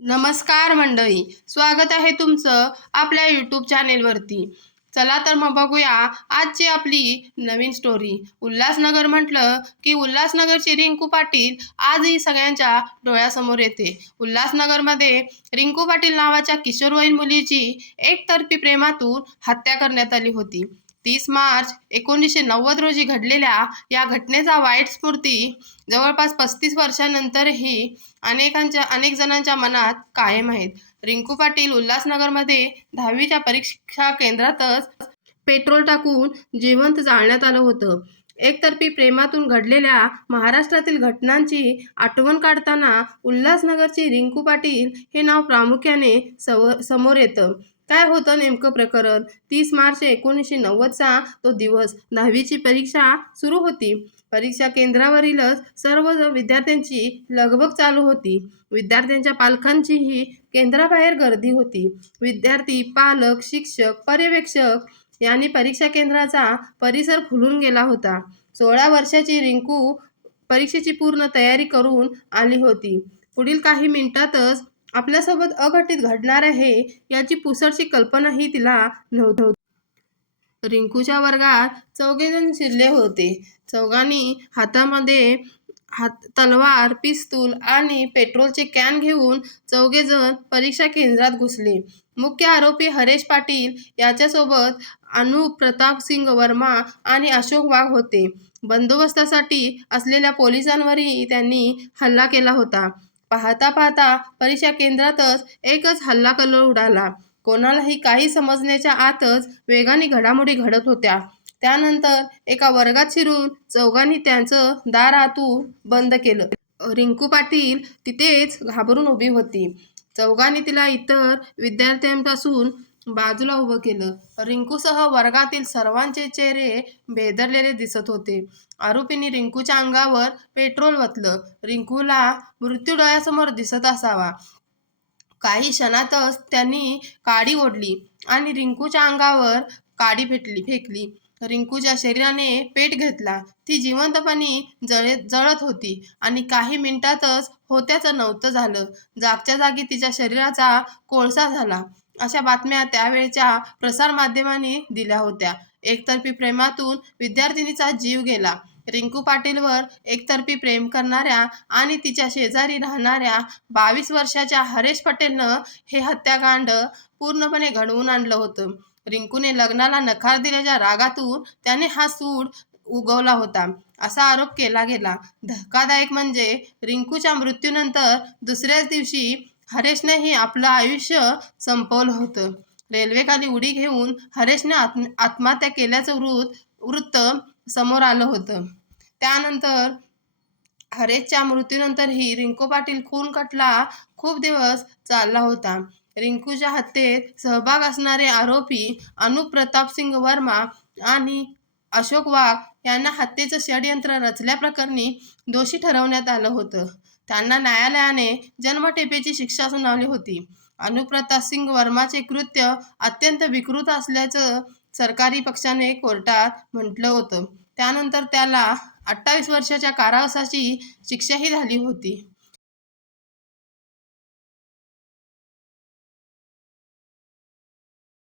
नमस्कार मंडळी, स्वागत आहे तुमचं आपल्या यूट्यूब चॅनेलवरती. चला तर मग बघूया आजची आपली नवीन स्टोरी. उल्हासनगर म्हटलं की उल्हासनगरची रिंकू पाटील आजही सगळ्यांच्या डोळ्यासमोर येते. उल्हासनगरमध्ये रिंकू पाटील नावाच्या किशोरवयीन मुलीची एकतर्फी प्रेमातून हत्या करण्यात आली होती. 30 मार्च 1990 रोजी घडलेल्या या घटनेचा वाईट स्मृती जवळपास 35 वर्षांनंतरही अनेक जणांच्या मनात कायम आहेत. रिंकू पाटील उल्हासनगरमध्ये 10वीच्या परीक्षा केंद्रातच पेट्रोल टाकून जिवंत जाळण्यात आलं होतं. एकतर्फी प्रेमातून घडलेल्या महाराष्ट्रातील घटनांची आठवण काढताना उल्हासनगरची रिंकू पाटील हे नाव प्रामुख्याने समोर येतं. काय होतं नेमकं प्रकरण? 30 मार्च 1990चा तो दिवस. 10वीची परीक्षा सुरू होती. परीक्षा केंद्रावरीलच सर्व विद्यार्थ्यांची लगबग चालू होती. विद्यार्थ्यांच्या पालकांचीही केंद्राबाहेर गर्दी होती. विद्यार्थी, पालक, शिक्षक, पर्यवेक्षक यांनी परीक्षा केंद्राचा परिसर फुलून गेला होता. 16 वर्षाची रिंकू परीक्षेची पूर्ण तयारी करून आली होती. पुढील काही मिनिटातच आपल्यासोबत अघटित घडणार आहे याची पुसटशी कल्पनाही तिला नव्हती. रिंकूच्या वर्गात 4 जण शिरले होते. चौघांनी हातामध्ये तलवार, पिस्तूल आणि पेट्रोलचे कॅन घेऊन 4 जण परीक्षा केंद्रात घुसले. मुख्य आरोपी हरेश पाटील याच्यासोबत अनुप प्रतापसिंग वर्मा आणि अशोक वाघ होते. बंदोबस्तासाठी असलेल्या पोलिसांवरही त्यांनी हल्ला केला होता. पाहता पाहता परीक्षा केंद्रातच एकच हल्लाकल्लोळ उडाला. कोणालाही काही समजण्याच्या आतच वेगाने घडामोडी घडत होत्या. त्यानंतर एका वर्गात शिरून चौघांनी त्यांचं दार आतून बंद केलं. रिंकू पाटील तिथेच घाबरून उभी होती. चौघांनी तिला इतर विद्यार्थ्यांपासून बाजूला उभं केलं. रिंकूसह वर्गातील सर्वांचे चेहरे भेदरलेले दिसत होते. आरोपींनी रिंकूच्या अंगावर पेट्रोल ओतलं. रिंकूला मृत्यू डोळ्यासमोर दिसत असावा. काही क्षणातच त्यांनी काडी ओढली आणि रिंकूच्या अंगावर काडी फेकली. रिंकूच्या शरीराने पेट घेतला. ती जिवंतपणी जळत होती आणि काही मिनिटातच होत्याचं नव्हतं झालं. जागच्या जागी तिच्या शरीराचा कोळसा झाला. अशा बातम्या त्यावेळच्या प्रसारमाध्यमांनी दिल्या होत्या. एकतर्फी प्रेमातून विद्यार्थिनीचा जीव गेला. रिंकू पाटीलवर एकतर्फी प्रेम करणाऱ्या आणि तिच्या शेजारी राहणाऱ्या 22 वर्षाच्या हरेश पटेलनं हे हत्याकांड पूर्णपणे घडवून आणलं होतं. रिंकूने लग्नाला नकार दिल्याच्या रागातून त्याने हा सूड उगवला होता, असा आरोप केला गेला. धक्कादायक म्हणजे रिंकूच्या मृत्यूनंतर दुसऱ्याच दिवशी हरेशनेही आपलं आयुष्य संपवलं होतं. रेल्वेखाली उडी घेऊन हरेशने आत्महत्या केल्याचं वृत्त समोर आलं होतं. त्यानंतर हरेशच्या मृत्यूनंतरही रिंकू पाटील खून खटला खूप दिवस चालला होता. रिंकूच्या हत्येत सहभाग असणारे आरोपी अनुप प्रतापसिंग वर्मा आणि अशोक वाघ यांना हत्येचं षडयंत्र रचल्याप्रकरणी दोषी ठरवण्यात आलं होतं. त्यांना न्यायालयाने जन्मठेपेची शिक्षा सुनावली होती. अनुप प्रतापसिंग वर्माचे कृत्य अत्यंत विकृत असल्याचं सरकारी पक्षाने कोर्टात म्हटलं होतं. त्यानंतर त्याला 28 वर्षाच्या कारावासाची शिक्षाही झाली होती.